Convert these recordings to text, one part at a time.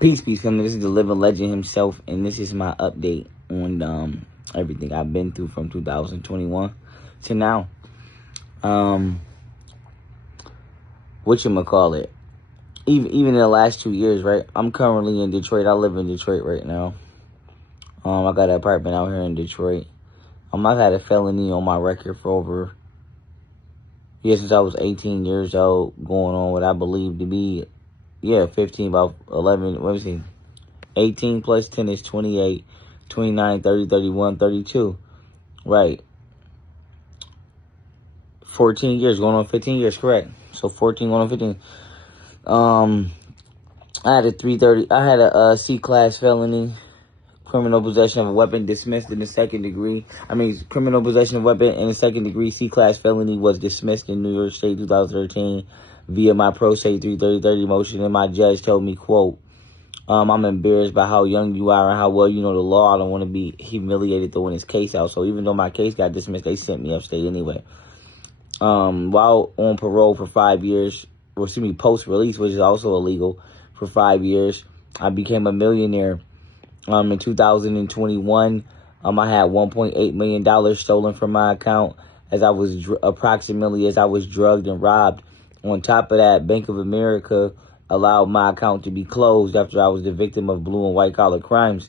Peace, peace, family. This is the living legend himself, and this is my update on everything I've been through from 2021 to now. Whatchamacallit? Even in the last 2 years, right? I'm currently in Detroit. I live in Detroit right now. I got an apartment out here in Detroit. I've had a felony on my record for over, since I was 18 years old, going on what I believe to be, 15, about 11, let me see. 18 plus 10 is 28, 29, 30, 31, 32. Right. 14 years, going on 15 years, correct. So 14 going on 15. I had a C-class felony, criminal possession of a weapon dismissed in the second degree. Criminal possession of a weapon in the second degree C-class felony was dismissed in New York State 2013 via my pro se 330 motion, and my judge told me, quote, I'm embarrassed by how young you are and how well you know the law. I don't want to be humiliated throwing this case out. So even though my case got dismissed, they sent me upstate anyway. While on parole for 5 years, post-release, which is also illegal, for 5 years, I became a millionaire. In 2021, I had $1.8 million stolen from my account as I was drugged and robbed. On top of that, Bank of America allowed my account to be closed after I was the victim of blue and white collar crimes.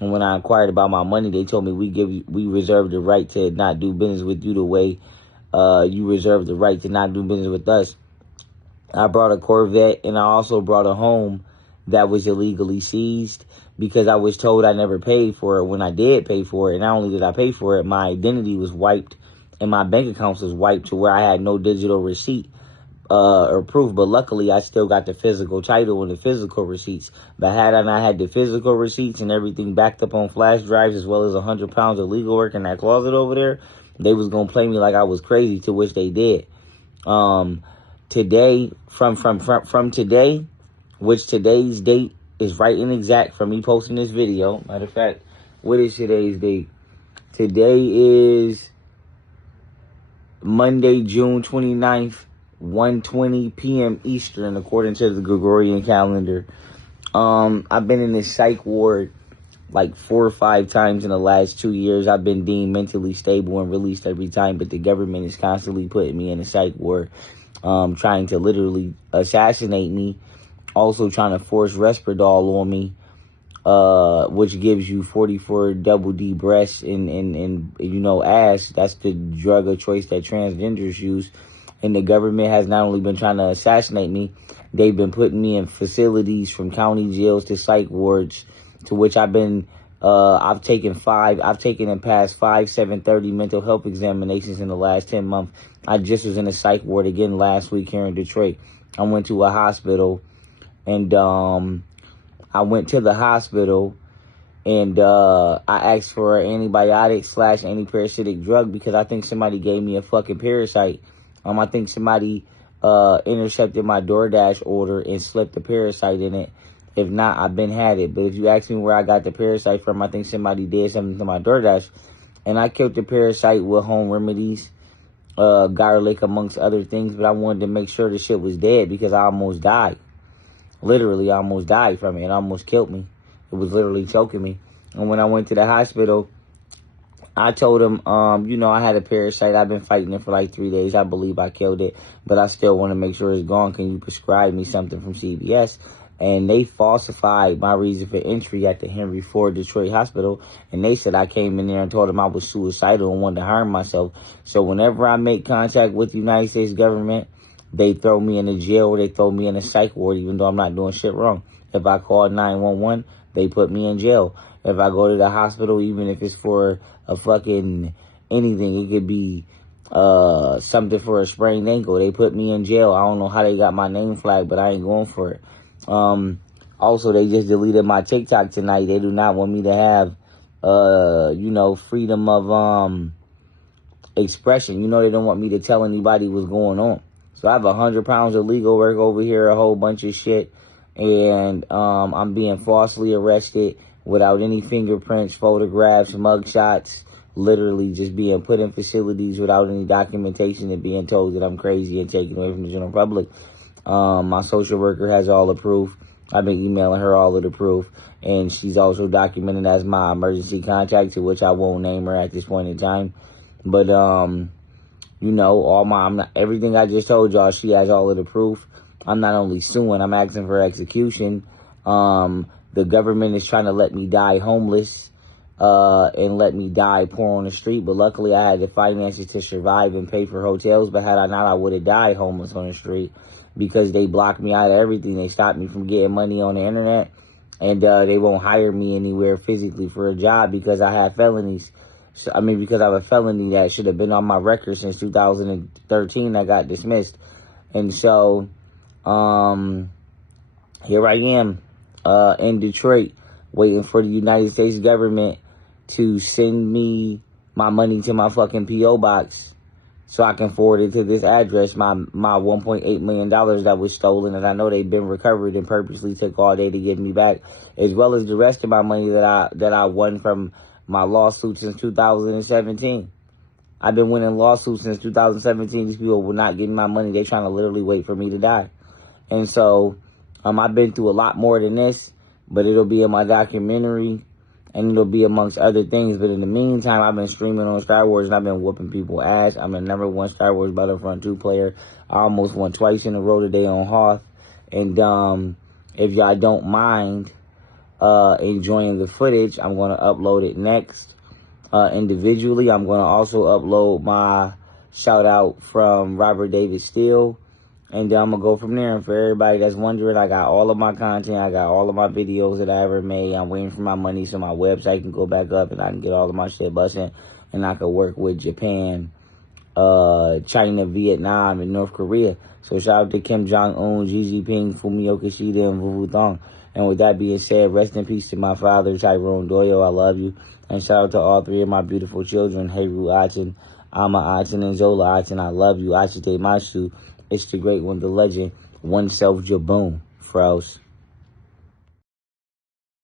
And when I inquired about my money, they told me we reserve the right to not do business with you the way you reserve the right to not do business with us. I brought a Corvette, and I also brought a home that was illegally seized because I was told I never paid for it. When I did pay for it, and not only did I pay for it, my identity was wiped and my bank accounts was wiped to where I had no digital receipt or proof. But luckily, I still got the physical title and the physical receipts. But had I not had the physical receipts and everything backed up on flash drives, as well as 100 pounds of legal work in that closet over there, they was going to play me like I was crazy, to which they did. Today, from today, which today's date is right and exact from me posting this video. Matter of fact, what is today's date? Today is Monday, June 29th, 1:20 p.m. Eastern, according to the Gregorian calendar. I've been in this psych ward like 4 or 5 times in the last 2 years. I've been deemed mentally stable and released every time, but the government is constantly putting me in a psych ward, trying to literally assassinate me. Also trying to force Risperdal on me, which gives you 44 double D breasts and ass. That's the drug of choice that transgenders use. And the government has not only been trying to assassinate me, they've been putting me in facilities from county jails to psych wards, to which I've taken and passed 5 730 mental health examinations in the last 10 months. I just was in a psych ward again last week here in Detroit. I went to a hospital, and I went to the hospital, and I asked for an antibiotic / anti-parasitic drug because I think somebody gave me a fucking parasite. I think somebody intercepted my DoorDash order and slipped the parasite in it. If not, I've been had it. But if you ask me where I got the parasite from, I think somebody did something to my DoorDash. And I killed the parasite with home remedies, garlic, amongst other things. But I wanted to make sure the shit was dead because I almost died. Literally, I almost died from it. It almost killed me. It was literally choking me. And when I went to the hospital, I told them, I had a parasite. I've been fighting it for like 3 days. I believe I killed it, but I still want to make sure it's gone. Can you prescribe me something from CVS? And they falsified my reason for entry at the Henry Ford Detroit Hospital. And they said I came in there and told them I was suicidal and wanted to harm myself. So whenever I make contact with the United States government, they throw me in a jail or they throw me in a psych ward, even though I'm not doing shit wrong. If I call 911, they put me in jail. If I go to the hospital, even if it's for a fucking anything, it could be something for a sprained ankle, they put me in jail. I don't know how they got my name flagged, but I ain't going for it. Also, they just deleted my TikTok tonight. They do not want me to have, freedom of expression. They don't want me to tell anybody what's going on. So I have 100 pounds of legal work over here, a whole bunch of shit. And I'm being falsely arrested without any fingerprints, photographs, mugshots, literally just being put in facilities without any documentation and being told that I'm crazy and taken away from the general public. My social worker has all the proof. I've been emailing her all of the proof. And she's also documented as my emergency contact, to which I won't name her at this point in time. But, you know, everything I just told y'all, she has all of the proof. I'm not only suing, I'm asking for execution. The government is trying to let me die homeless, and let me die poor on the street. But luckily I had the finances to survive and pay for hotels. But had I not, I would have died homeless on the street, because they blocked me out of everything. They stopped me from getting money on the internet. And they won't hire me anywhere physically for a job because I have felonies. Because I have a felony that should have been on my record since 2013 that got dismissed. And so, here I am, in Detroit, waiting for the United States government to send me my money to my fucking P.O. box so I can forward it to this address, my $1.8 million that was stolen, and I know they've been recovered and purposely took all day to give me back, as well as the rest of my money that I won from my lawsuit since 2017. I've been winning lawsuits since 2017. These people will not give me my money. They're trying to literally wait for me to die. And so, I've been through a lot more than this, but it'll be in my documentary, and it'll be amongst other things. But in the meantime, I've been streaming on Star Wars, and I've been whooping people ass. I'm the #1 Star Wars Battlefront 2 player. I almost won twice in a row today on Hoth. And if y'all don't mind enjoying the footage, I'm going to upload it next. Individually, I'm going to also upload my shout out from Robert David Steele. And I'm going to go from there. And for everybody that's wondering, I got all of my content. I got all of my videos that I ever made. I'm waiting for my money so my website can go back up and I can get all of my shit busting. And I can work with Japan, China, Vietnam, and North Korea. So shout out to Kim Jong-un, Xi Jinping, Fumio Kishida, and Vu Thong. And with that being said, rest in peace to my father, Tyrone Doyle. I love you. And shout out to all 3 of my beautiful children, Heru Aten, Ama Aten, and Zola Aten. I love you. Achite Masu. It's the great one, the legend, Oneself Jaboom, Froze.